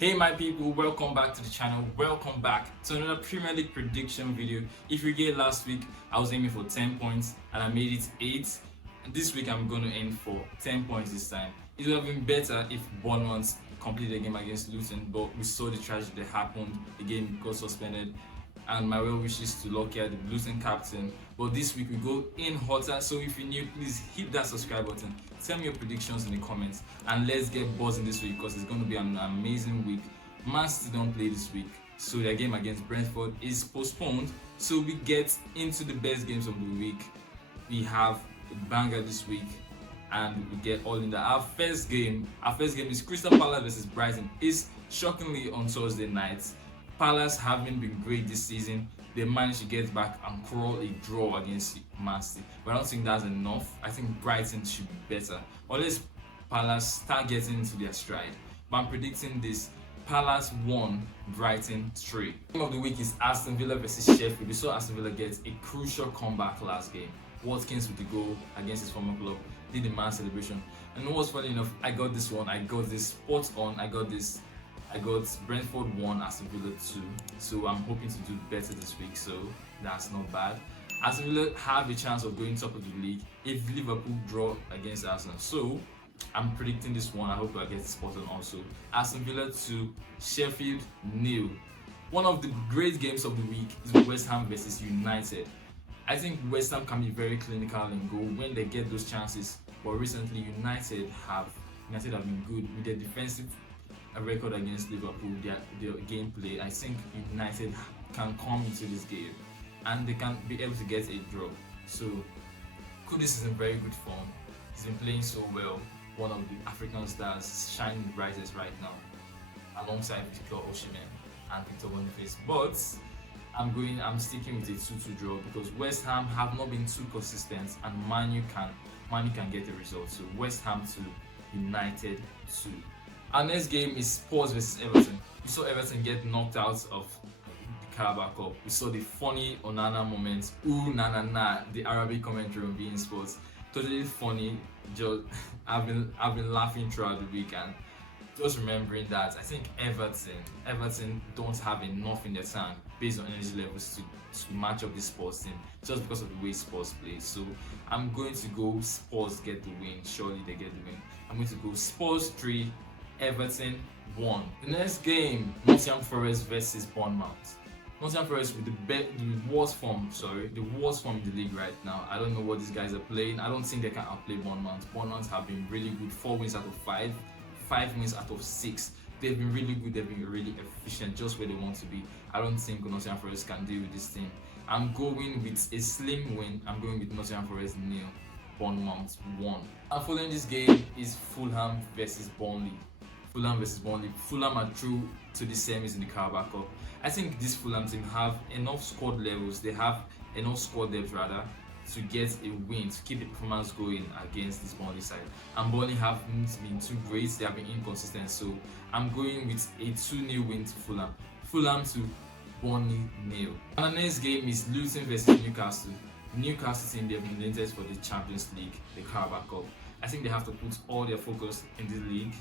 Hey my people, welcome back to the channel. Welcome back to another Premier League prediction video. If you get last week, I was aiming for 10 points and I made it 8. And this week I'm going to aim for 10 points this time. It would have been better if Bournemouth completed the game against Luton, but we saw the tragedy that happened. The game got suspended and my well wishes to Lockyer, the Luton captain. But this week we go in hotter, so if you're new, please hit that subscribe button. Tell me your predictions in the comments and let's get buzzing this week because it's going to be an amazing week. Man City don't play this week, so their game against Brentford is postponed. So we get into the best games of the week. We have a banger this week and we get all in there. Our first game is Crystal Palace versus Brighton. It's shockingly on Thursday night. Palace haven't been great this season. They managed to get back and crawl a draw against Man City, but I don't think that's enough. I think Brighton should be better, unless Palace start getting into their stride. But I'm predicting this: Palace 1, Brighton 3. Game of the week is Aston Villa versus Sheffield. We saw Aston Villa get a crucial comeback last game. Watkins with the goal against his former club, did the man celebration. And what's funny enough, I got this one. I got this spot on. I got Brentford 1, Aston Villa 2. So I'm hoping to do better this week, so that's not bad. Aston Villa have a chance of going top of the league if Liverpool draw against Arsenal. So I'm predicting this one. I hope I get spot on also. Aston Villa 2, Sheffield 0. One of the great games of the week is West Ham versus United. I think West Ham can be very clinical and goal when they get those chances. But recently United have been good with their defensive record against Liverpool, their gameplay. I think United can come into this game and they can be able to get a draw. So Kudus is in very good form. He's been playing so well. One of the African stars shining the brightest right now, alongside Victor Osimhen and Victor Boniface. But I'm sticking with a 2-2 draw because West Ham have not been too consistent and Man U can get the result. So West Ham 2, United 2. Our next game is Spurs versus Everton. We saw Everton get knocked out of the Carabao Cup. We saw the funny Onana moments. Ooh, na na na. The Arabic commentary on beIN Sports. Totally funny. I've been laughing throughout the week and just remembering that I think Everton don't have enough in their tank based on energy levels to match up this Spurs team just because of the way Spurs play. So I'm going to go Spurs get the win. Surely they get the win. I'm going to go Spurs 3, Everton 1. The next game, Nottingham Forest versus Bournemouth. Nottingham Forest with the worst form in the league right now. I don't know what these guys are playing. I don't think they can outplay Bournemouth. Bournemouth have been really good. 4 wins out of 5, 5 wins out of 6. They've been really good. They've been really efficient, just where they want to be. I don't think Nottingham Forest can deal with this team. I'm going with a slim win. I'm going with Nottingham Forest 0, Bournemouth 1. And following this game is Fulham versus Burnley. Fulham are through to the semis in the Carabao Cup. I think this Fulham team have enough squad levels. They have enough squad depth rather to get a win, to keep the performance going against this Burnley side. And Burnley haven't been too great. They have been inconsistent. So I'm going with a 2-0 win to Fulham. Fulham to Burnley 0. And the next game is Luton versus Newcastle. Newcastle team, they've been nominated for the Champions League, the Carabao Cup. I think they have to put all their focus in the league.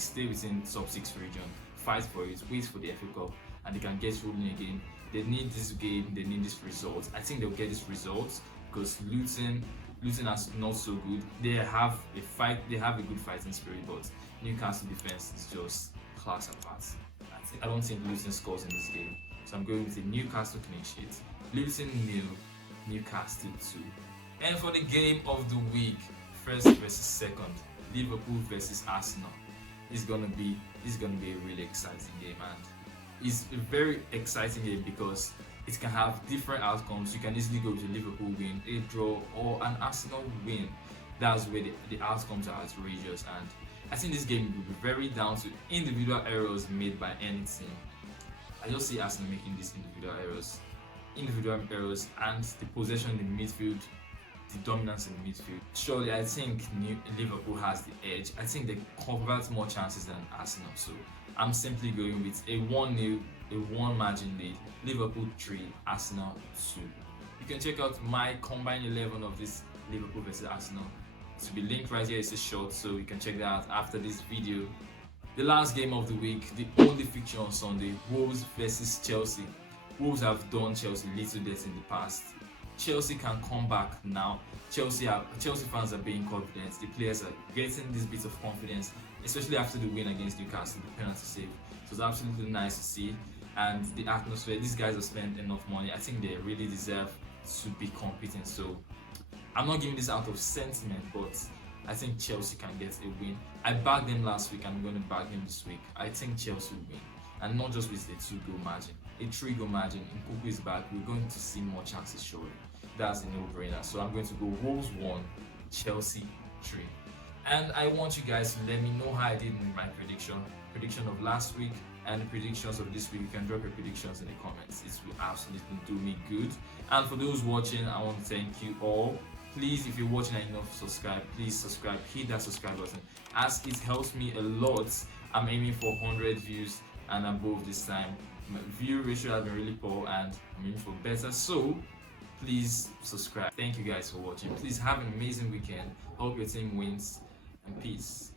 Stay within top 6 region, fight for it, wait for the FA Cup, and they can get rolling again. They need this game, they need this result. I think they'll get this result because Luton is not so good. They have a good fighting spirit, but Newcastle defense is just class apart. I don't think Luton scores in this game. So I'm going with a Newcastle clean sheet. Luton 0, Newcastle 2. And for the game of the week, first versus second, Liverpool versus Arsenal. It's gonna be a really exciting game, and it's a very exciting game because it can have different outcomes. You can easily go to Liverpool win, a draw, or an Arsenal win. That's where the outcomes are outrageous, and I think this game will be very down to individual errors made by any team. I just see Arsenal making these individual errors and the possession in the midfield, the dominance in the midfield. Surely I think Liverpool has the edge. I think they convert more chances than Arsenal. So I'm simply going with a 1-0, a 1 margin lead. Liverpool 3, Arsenal 2. You can check out my combined 11 of this Liverpool versus Arsenal. To be linked right here is a short, so you can check that out after this video. The last game of the week, the only fixture on Sunday, Wolves versus Chelsea. Wolves have done Chelsea little dirty in the past. Chelsea can come back now. Chelsea fans are being confident. The players are getting this bit of confidence, especially after the win against Newcastle, the penalty save. So it's absolutely nice to see. And the atmosphere, these guys have spent enough money. I think they really deserve to be competing. So I'm not giving this out of sentiment, but I think Chelsea can get a win. I backed them last week, and I'm going to back them this week. I think Chelsea will win, and not just with a 2-goal margin, a 3-goal margin. Nkunku is back. We're going to see more chances surely. That's a no-brainer. So I'm going to go Wolves 1, Chelsea 3. And I want you guys to let me know how I did in my prediction of last week and the predictions of this week. You can drop your predictions in the comments. It will absolutely do me good. And for those watching, I want to thank you all. Please, if you're watching and you're not subscribed, please subscribe. Hit that subscribe button, as it helps me a lot. I'm aiming for 100 views and above this time. My view ratio has been really poor, and I'm aiming for better. So please subscribe. Thank you guys for watching. Please have an amazing weekend. Hope your team wins, and peace.